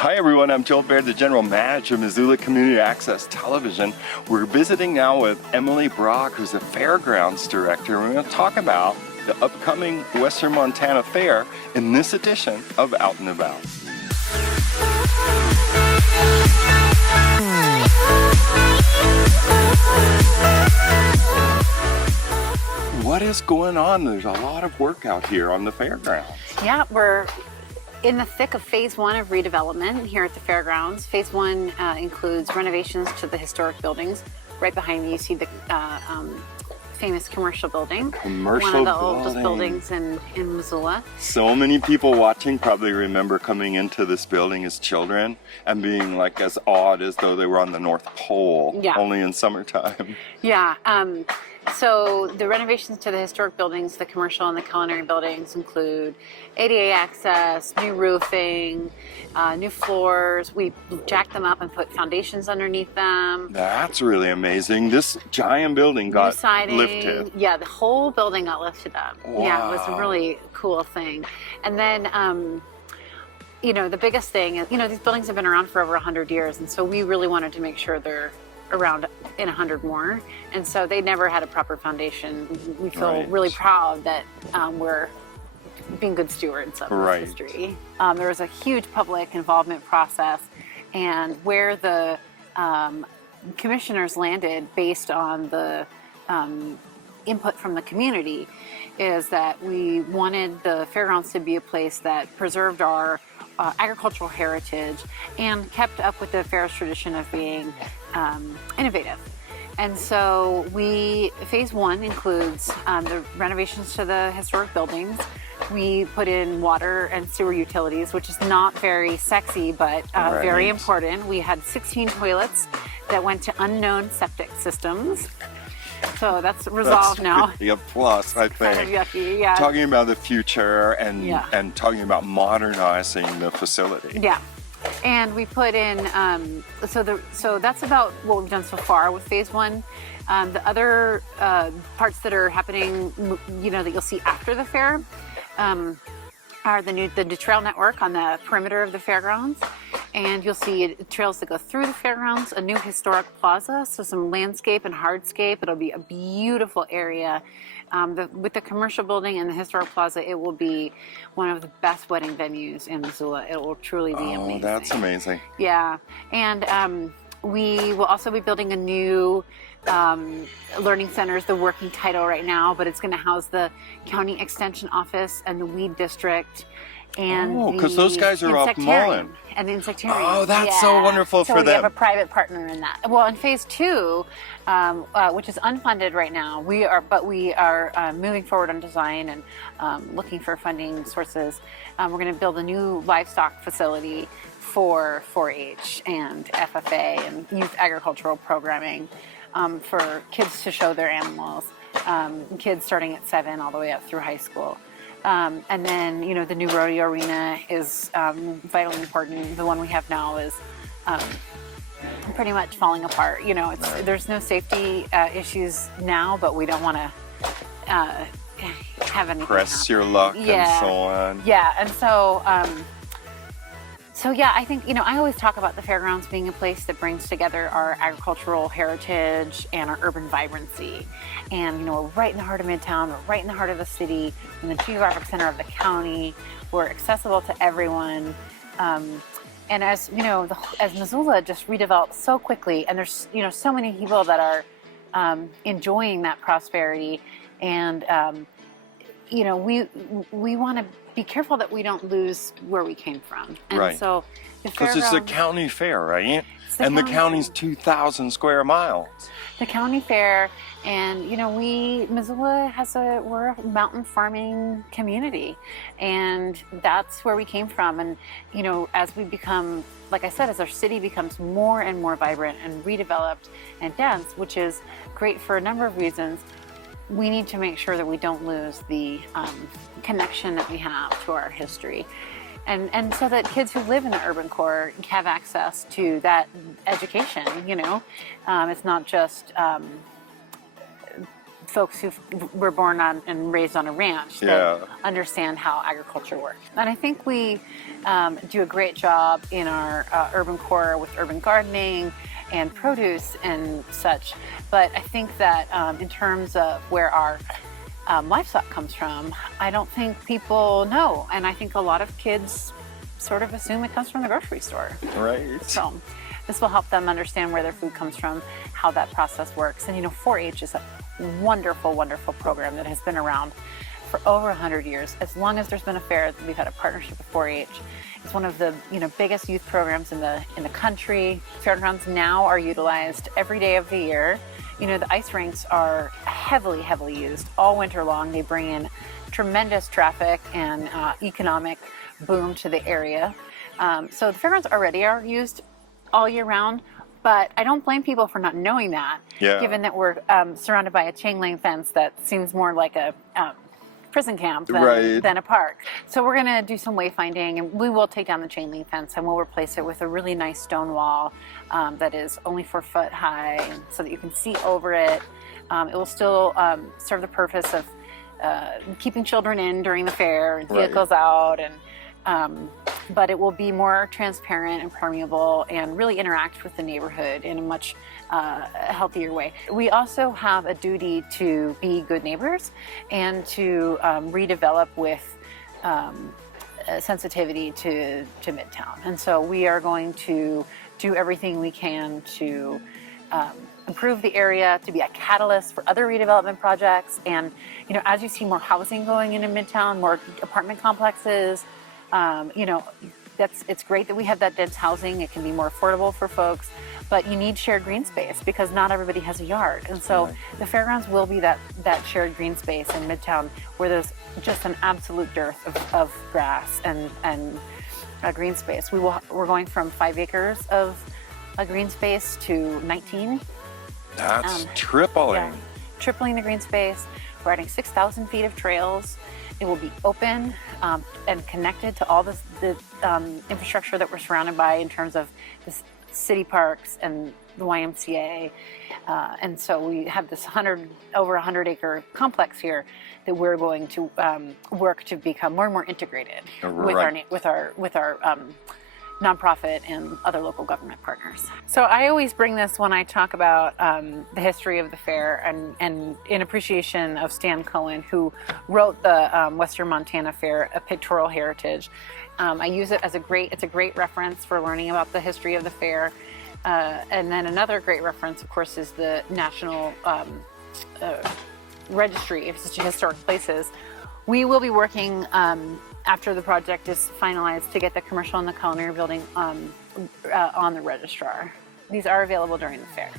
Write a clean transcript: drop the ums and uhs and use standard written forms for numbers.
Hi everyone, I'm Joel Baird, the General Manager of Missoula Community Access Television. We're visiting now with Emily Brock, who's the Fairgrounds Director. We're going to talk about the upcoming Western Montana Fair in this edition of Out and About. What is going on? There's a lot of work out here on the fairgrounds. Yeah, we're in the thick of phase one of redevelopment here at the fairgrounds. Phase one includes renovations to the historic buildings. Right behind me you see the famous commercial building. One of the oldest buildings in Missoula. So many people watching probably remember coming into this building as children and being like as awed as though they were on the North Pole, only in summertime. Yeah. So the renovations to the historic buildings, the commercial and the culinary buildings include ADA access, new roofing, new floors. We jacked them up and put foundations underneath them. That's really amazing. This giant building got lifted. Yeah, the whole building got lifted up. Wow. Yeah, it was a really cool thing. And then, you know, the biggest thing is, you know, these buildings have been around for over 100 years, and so we really wanted to make sure they're around in 100 more, and so they never had a proper foundation. We feel really proud that we're being good stewards of this history. There was a huge public involvement process, and where the commissioners landed based on the input from the community is that we wanted the fairgrounds to be a place that preserved our agricultural heritage and kept up with the fair's tradition of being innovative. And so phase one includes the renovations to the historic buildings. We put in water and sewer utilities, which is not very sexy, but very important. We had 16 toilets that went to unknown septic systems. So that's resolved now. A plus, I think. Kind of yucky, yeah. Talking about the future and talking about modernizing the facility. Yeah. And we put in, so that's about what we've done so far with phase one. The other parts that are happening, you know, that you'll see after the fair are the trail network on the perimeter of the fairgrounds. And you'll see trails that go through the fairgrounds, a new historic plaza, so some landscape and hardscape. It'll be a beautiful area. With the commercial building and the historic plaza, it will be one of the best wedding venues in Missoula. It will truly be amazing. Oh, that's amazing. Yeah, and we will also be building a new learning center is the working title right now, but it's going to house the county extension office and the weed district. And because those guys are off Mullen. And the insectarian. Oh, that's so wonderful for them. So we have a private partner in that. Well, in phase two, which is unfunded right now, we are moving forward on design and looking for funding sources. We're going to build a new livestock facility for 4-H and FFA and youth agricultural programming for kids to show their animals. Kids starting at 7 all the way up through high school. And then, you know, the new rodeo arena is vitally important. The one we have now is pretty much falling apart. You know, there's no safety issues now, but we don't want to have anything press your luck and so on. Yeah, and so yeah, I think, you know, I always talk about the fairgrounds being a place that brings together our agricultural heritage and our urban vibrancy. And, you know, we're right in the heart of Midtown, we're right in the heart of the city, in the geographic center of the county. We're accessible to everyone. And as, you know, as Missoula just redevelops so quickly, and there's, you know, so many people that are enjoying that prosperity. And, you know, we want to be careful that we don't lose where we came from. And so because it's the county fair, right? And the county's 2,000 square miles. The county fair, and you know, Missoula we're a mountain farming community, and that's where we came from. And you know, as we become, like I said, as our city becomes more and more vibrant and redeveloped and dense, which is great for a number of reasons, we need to make sure that we don't lose the connection that we have to our history. And so that kids who live in the urban core have access to that education, you know. It's not just folks who were born on and raised on a ranch that understand how agriculture works. And I think we do a great job in our urban core with urban gardening and produce and such. But I think that in terms of where our livestock comes from, I don't think people know. And I think a lot of kids sort of assume it comes from the grocery store. Right. So this will help them understand where their food comes from, how that process works. And 4-H is a wonderful, wonderful program that has been around for over 100 years. As long as there's been a fair, we've had a partnership with 4-H. It's one of the biggest youth programs in the country. Fairgrounds now are utilized every day of the year. The ice rinks are heavily, heavily used all winter long. They bring in tremendous traffic and economic boom to the area. So the fairgrounds already are used all year round, but I don't blame people for not knowing that, given that we're surrounded by a chain link fence that seems more like a prison camp than a park. So we're going to do some wayfinding, and we will take down the chain link fence and we'll replace it with a really nice stone wall that is only 4 foot high so that you can see over it. It will still serve the purpose of keeping children in during the fair and vehicles out, and but it will be more transparent and permeable and really interact with the neighborhood in a much healthier way. We also have a duty to be good neighbors and to redevelop with sensitivity to Midtown. And so we are going to do everything we can to improve the area, to be a catalyst for other redevelopment projects. And as you see more housing going into Midtown, more apartment complexes, it's great that we have that dense housing. It can be more affordable for folks, but you need shared green space because not everybody has a yard. And so the fairgrounds will be that shared green space in Midtown where there's just an absolute dearth of grass and green space. We're going from 5 acres of green space to 19. That's tripling. Yeah, tripling the green space. We're adding 6,000 feet of trails. It will be open and connected to all the infrastructure that we're surrounded by in terms of the city parks and the YMCA. And so we have this over 100 acre complex here that we're going to work to become more and more integrated with our nonprofit and other local government partners. So I always bring this when I talk about the history of the fair and in appreciation of Stan Cohen, who wrote the Western Montana Fair, A Pictorial Heritage. I use it as it's a great reference for learning about the history of the fair. And then another great reference, of course, is the National Registry of Historic Places. We will be working after the project is finalized to get the commercial and the culinary building on the registrar. These are available during the fair.